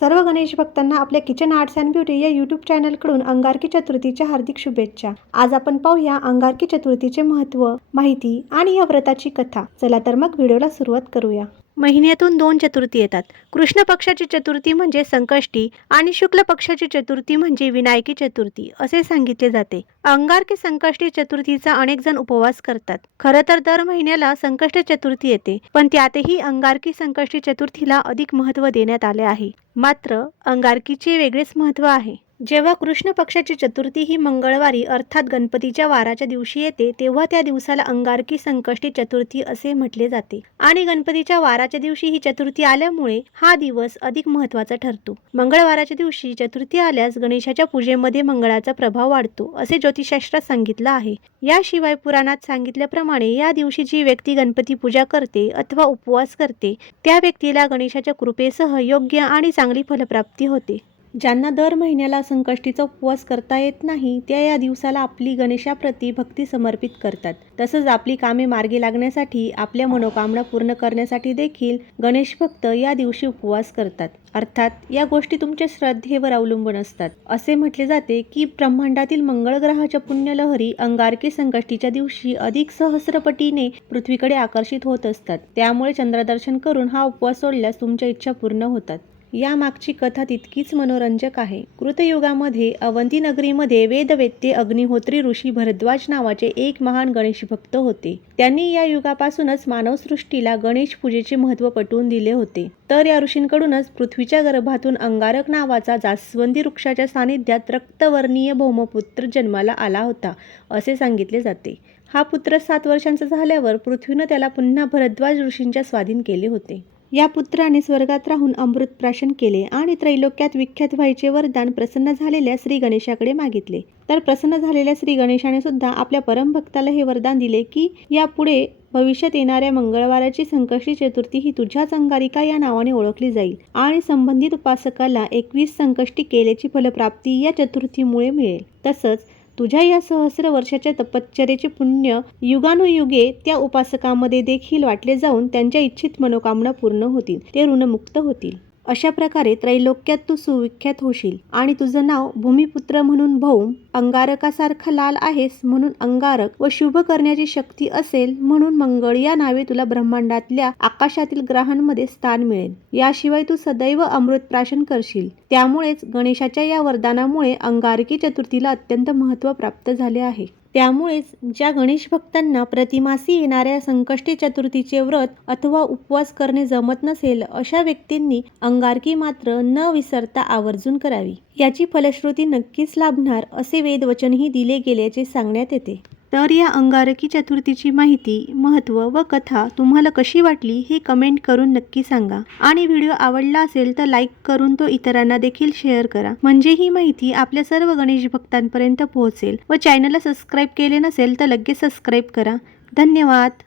सर्व गणेश भक्तांना आपल्या किचन आर्ट्स अँड ब्युटी या यूट्यूब चॅनलकडून अंगारकी चतुर्थीच्या हार्दिक शुभेच्छा. आज आपण पाहूया अंगारकी चतुर्थीचे महत्त्व माहिती आणि या व्रताची कथा. चला तर मग व्हिडिओला सुरुवात करूया. महिन्यातून दोन चतुर्थी येतात. कृष्ण पक्षाची चतुर्थी म्हणजे संकष्टी आणि शुक्ल पक्षाची चतुर्थी म्हणजे विनायकी चतुर्थी असे सांगितले जाते. अंगारकी संकष्टी चतुर्थीचा अनेक जण उपवास करतात. खरं तर दर महिन्याला संकष्ट चतुर्थी येते पण त्यातही अंगारकी संकष्टी चतुर्थीला अधिक महत्त्व देण्यात आले आहे. मात्र अंगारकीचे वेगळेच महत्त्व आहे. जेव्हा कृष्ण पक्षाची चतुर्थी ही मंगळवारी अर्थात गणपतीच्या वाराच्या दिवशी येते तेव्हा त्या दिवसाला अंगारकी संकष्टी चतुर्थी असे म्हटले जाते. आणि गणपतीच्या वाराच्या दिवशी ही चतुर्थी आल्यामुळे हा दिवस अधिक महत्त्वाचा ठरतो. मंगळवाराच्या दिवशी चतुर्थी आल्यास गणेशाच्या पूजेमध्ये मंगळाचा प्रभाव वाढतो असे ज्योतिषशास्त्रात सांगितलं आहे. याशिवाय पुराणात सांगितल्याप्रमाणे या दिवशी जी व्यक्ती गणपती पूजा करते अथवा उपवास करते त्या व्यक्तीला गणेशाच्या कृपेसह योग्य आणि चांगली फलप्राप्ती होते. ज्यांना दर महिन्याला संकष्टीचा उपवास करता येत नाही त्या या दिवसाला आपली गणेशाप्रती भक्ती समर्पित करतात. तसंच आपली कामे मार्गी लागण्यासाठी आपल्या मनोकामना पूर्ण करण्यासाठी देखील गणेश भक्त या दिवशी उपवास करतात. अर्थात या गोष्टी तुमच्या श्रद्धेवर अवलंबून असतात. असे म्हटले जाते की ब्रह्मांडातील मंगळ ग्रहाच्या पुण्यलहरी अंगारकी संकष्टीच्या दिवशी अधिक सहस्रपटीने पृथ्वीकडे आकर्षित होत असतात. त्यामुळे चंद्रदर्शन करून हा उपवास सोडल्यास तुमच्या इच्छा पूर्ण होतात. या मागची कथा तितकीच मनोरंजक आहे. कृतयुगामध्ये अवंती नगरीमध्ये वेदवेत्ते अग्निहोत्री ऋषी भरद्वाज नावाचे एक महान गणेश भक्त होते. त्यांनी या युगापासूनच मानवसृष्टीला गणेश पूजेचे महत्त्व पटवून दिले होते. तर या ऋषींकडूनच पृथ्वीच्या गर्भातून अंगारक नावाचा जास्वंदी वृक्षाच्या सानिध्यात रक्तवर्णीय भौमपुत्र जन्माला आला होता असे सांगितले जाते. हा पुत्र सात वर्षांचा झाल्यावर पृथ्वीनं त्याला पुन्हा भरद्वाज ऋषींच्या स्वाधीन केले होते. या पुत्राने स्वर्गात राहून अमृत प्राशन केले आणि त्रैलोक्यात विख्यात व्हायचे वरदान प्रसन्न झालेल्या श्री गणेशाकडे मागितले. तर प्रसन्न झालेल्या श्री गणेशाने सुद्धा आपल्या परमभक्ताला हे वरदान दिले की यापुढे भविष्यात येणाऱ्या मंगळवाराची संकष्टी चतुर्थी ही तुझ्याच अंगारिका या नावाने ओळखली जाईल आणि संबंधित उपासकाला एकवीस संकष्टी केल्याची फलप्राप्ती या चतुर्थीमुळे मिळेल. तसंच तुझ्या या सहस्र वर्षाच्या तपश्चर्याचे पुण्य युगानुयुगे त्या उपासकामध्ये देखील वाटले जाऊन त्यांच्या इच्छित मनोकामना पूर्ण होतील ते ऋणमुक्त होतील. अशा प्रकारे त्रैलोक्यात तू सुविख्यात होशील. आणि तुझं नाव भूमिपुत्र म्हणून भौम अंगारकासारखा लाल आहेस म्हणून अंगारक व शुभ करण्याची शक्ती असेल म्हणून मंगळ या नावे तुला ब्रह्मांडातल्या आकाशातील ग्रहांमध्ये स्थान मिळेल. याशिवाय तू सदैव अमृत प्राशन करशील. त्यामुळेच गणेशाच्या या वरदानामुळे अंगारकी चतुर्थीला अत्यंत महत्त्व प्राप्त झाले आहे. त्यामुळेच ज्या गणेश भक्तांना प्रतिमासी येणाऱ्या संकष्टी चतुर्थीचे व्रत अथवा उपवास करणे जमत नसेल अशा व्यक्तींनी अंगारकी मात्र न विसरता आवर्जून करावी. याची फलश्रुती नक्कीच लाभणार असे वेदवचनही दिले गेल्याचे सांगण्यात येते. तर या अंगारकी चतुर्थीची माहिती महत्त्व व कथा तुम्हाला कशी वाटली हे कमेंट करून नक्की सांगा. आणि व्हिडिओ आवडला असेल तर लाईक करून तो इतरांना देखील शेअर करा. म्हणजे ही माहिती आपल्या सर्व गणेश भक्तांपर्यंत पोहोचेल व चॅनलला सबस्क्राईब केले नसेल तर लगेच सबस्क्राईब करा. धन्यवाद.